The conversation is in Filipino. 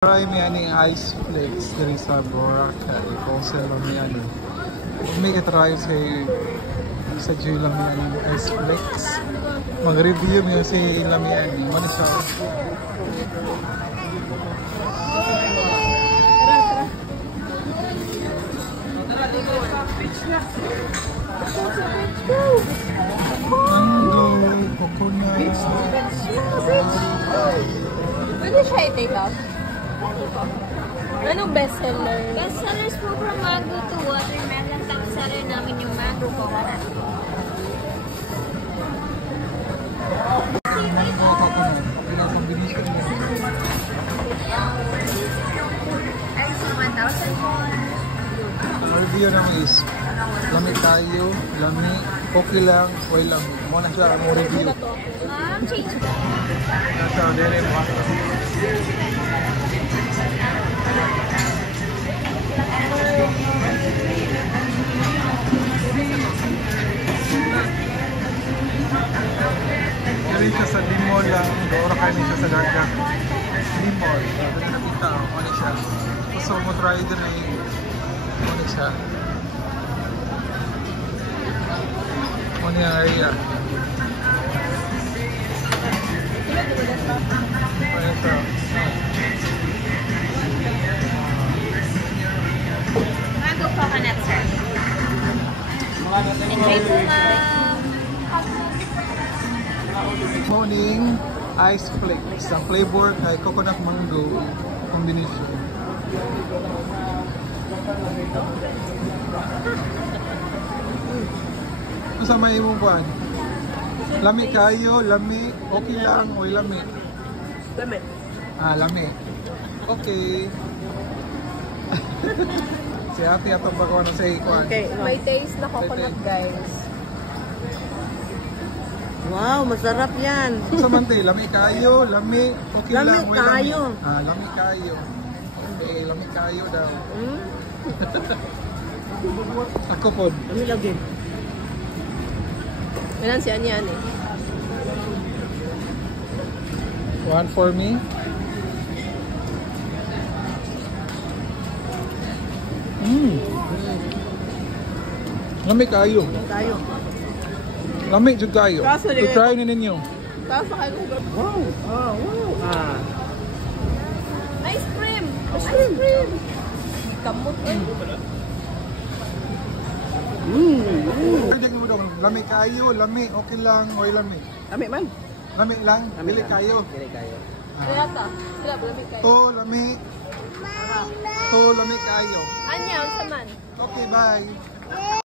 Try me any ice flakes dari sa Boracay. Konsel lang ni ano. May try sa J lang ni ice flakes. Mag-review niya si Lamiani. Mani siya. Mango, coconut. Pwede siya i-take out? Anong bestseller? Bestsellers po from mango to watermelon. Top seller namin yung mango coconut. Mango, coconut. Kaya combination niya. Ay, so 1,000 po. Ang review naman is lami tayo, lami, okay lang, way lang. Muna siya ang review. Ma'am, change po. Nasa dere mo. Galing siya sa limon lang, doon kanin siya sa dagat. Limon, doon nakita ako, ano siya. So mo try din ay ano siya. Ano yung area? Ano ito? Mango coconut, sir. Enjoy po, ma'am. Morning ice flakes. Ang flavor ay coconut mango combination. Ito sa may mo buwan. Lami kayo, lami, okay lang, o lami. Lami. Ah, lami. Okay. Si ate atong bako ano sa ikuan. Okay, may taste na coconut, guys. Wow, masarap yan. Sa mante, lami kayo, lami, okay Lami lang, o kayo. lami. Ah, lami kayo. Okay, lami kayo daw. Hmm? Ako po. Lami lagi. Yan si Anyan eh. One for me. Lami kayo. Tayo. Lami jud kayo. Kaso To try na ninyo. Tapos sa kayo. Wow. Ah, wow. Ah. Ice cream! Ice cream! Kamot eh. Pwede mo daw, lami kayo, lami, okay lang, oy lami. Lami man. Lami lang, pili kayo. Pili kayo. Kaya ta. Sila, lamig kayo. To, lami. To, lami kayo. Anya, sa man. Okay, bye.